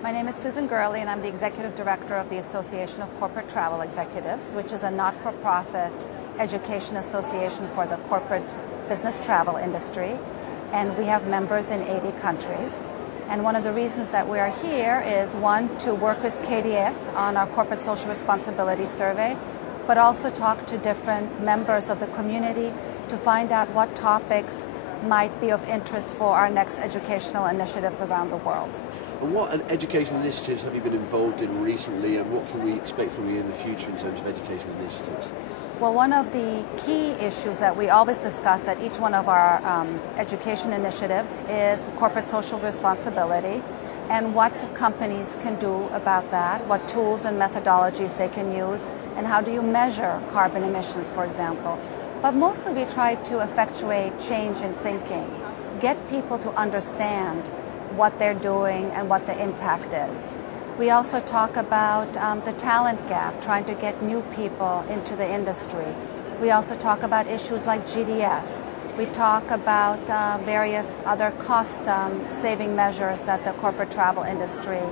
My name is Susan Gurley, and I'm the Executive Director of the Association of Corporate Travel Executives, which is a not-for-profit education association for the corporate business travel industry. And we have members in 80 countries. And one of the reasons that we are here is, one, to work with KDS on our corporate social responsibility survey, but also talk to different members of the community to find out what topics might be of interest for our next educational initiatives around the world. And what educational initiatives have you been involved in recently, and what can we expect from you in the future in terms of educational initiatives? Well, one of the key issues that we always discuss at each one of our education initiatives is corporate social responsibility and what companies can do about that, what tools and methodologies they can use, and how do you measure carbon emissions, for example. But mostly we try to effectuate change in thinking, get people to understand what they're doing and what the impact is. We also talk about the talent gap, trying to get new people into the industry. We also talk about issues like GDS. We talk about various other cost-saving measures that the corporate travel industry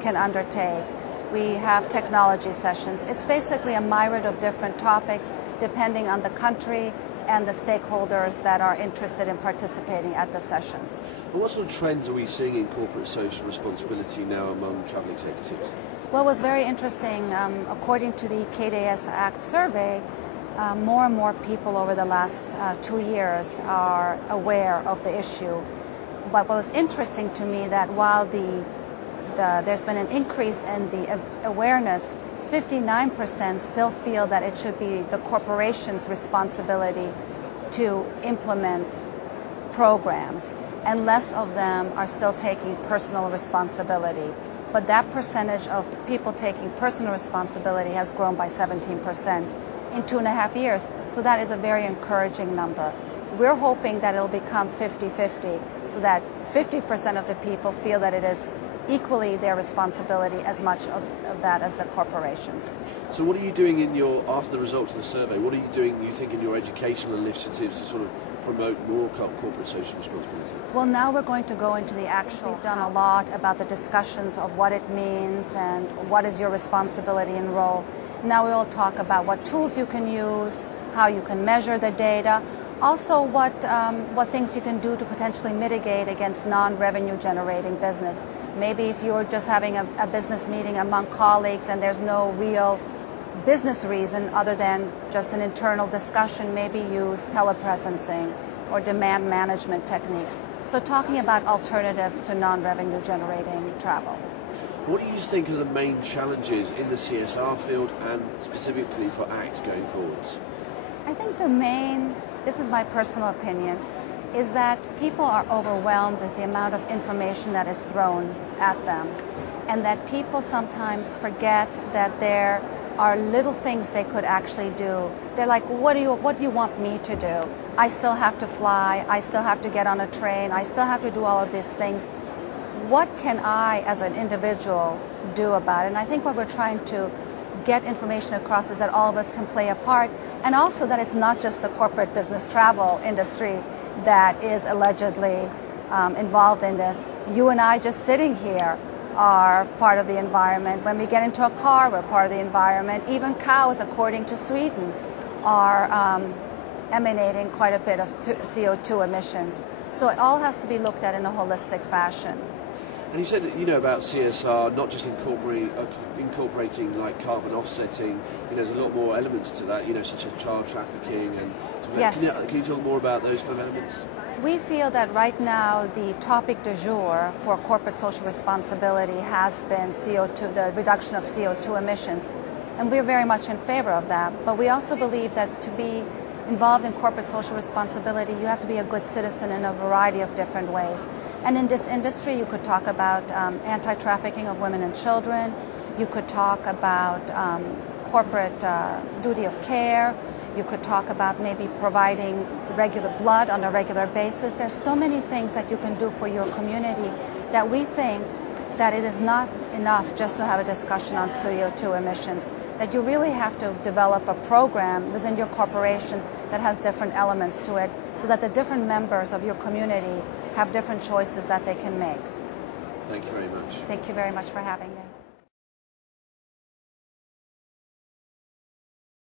can undertake. We have technology sessions. It's basically a myriad of different topics depending on the country and the stakeholders that are interested in participating at the sessions. And what sort of trends are we seeing in corporate social responsibility now among travel executives? Well, it was very interesting. According to the KDS ACTE survey, more and more people over the last 2 years are aware of the issue. But what was interesting to me that while there's been an increase in the awareness, 59% still feel that it should be the corporation's responsibility to implement programs, and less of them are still taking personal responsibility. But that percentage of people taking personal responsibility has grown by 17% in 2.5 years. So that is a very encouraging number. We're hoping that it'll become 50-50, so that 50% of the people feel that it is equally their responsibility as much of that as the corporations. So what are you doing after the results of the survey, what are you doing, you think, in your educational initiatives to sort of promote more corporate social responsibility? Well, now we're going to go into the actual. We've done a lot about the discussions of what it means and what is your responsibility and role. Now we will talk about what tools you can use, how you can measure the data, also what things you can do to potentially mitigate against non-revenue generating business. Maybe if you're just having a business meeting among colleagues and there's no real business reason other than just an internal discussion, maybe use telepresencing or demand management techniques. So talking about alternatives to non-revenue generating travel. What do you think are the main challenges in the CSR field and specifically for ACTE going forwards? I think the main, this is my personal opinion, is that people are overwhelmed with the amount of information that is thrown at them, and that people sometimes forget that there are little things they could actually do. They're like, what do you want me to do? I still have to fly, I still have to get on a train, I still have to do all of these things. What can I as an individual do about it? And I think what we're trying to get information across is that all of us can play a part, and also that it's not just the corporate business travel industry that is allegedly involved in this. You and I just sitting here are part of the environment. When we get into a car, we're part of the environment. Even cows, according to Sweden, are emanating quite a bit of CO2 emissions. So it all has to be looked at in a holistic fashion. And you said, about CSR, not just incorporating like carbon offsetting. There's a lot more elements to that, such as child trafficking and. Yes. Can you talk more about those kind of elements? We feel that right now the topic du jour for corporate social responsibility has been CO2, the reduction of CO2 emissions, and we're very much in favor of that. But we also believe that to be involved in corporate social responsibility, you have to be a good citizen in a variety of different ways. And in this industry, you could talk about anti-trafficking of women and children. You could talk about corporate duty of care. You could talk about maybe providing regular blood on a regular basis. There's so many things that you can do for your community that we think that it is not enough just to have a discussion on CO2 emissions, that you really have to develop a program within your corporation that has different elements to it so that the different members of your community have different choices that they can make. Thank you very much. Thank you very much for having me.